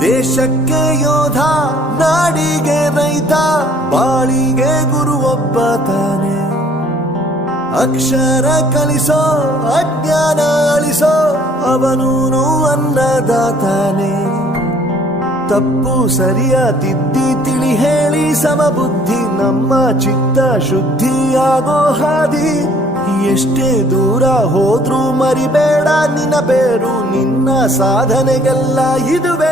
ದೇಶಕ್ಕೆ ಯೋಧ, ನಾಡಿಗೆ ರೈತ, ಬಾಳಿಗೆ ಗುರು ಒಬ್ಬ ತಾನೆ. ಅಕ್ಷರ ಕಲಿಸೋ, ಅಜ್ಞಾನ ಅಳಿಸೋ, ಅವನೂನು ಅನ್ನದಾತಾನೆ. ತಪ್ಪು ಸರಿಯ ತಿದ್ದಿ ತಿಳಿ ಹೇಳಿ ಸಮಬುದ್ಧಿ ನಮ್ಮ ಚಿತ್ತ ಶುದ್ಧಿಯಾಗೋ ಹಾದಿ. ಎಷ್ಟೇ ದೂರ ಹೋದ್ರೂ ಮರಿಬೇಡ ನಿನ್ನ ಬೇರು, ನಿನ್ನ ಸಾಧನೆಗೆಲ್ಲ ಇದುವೇ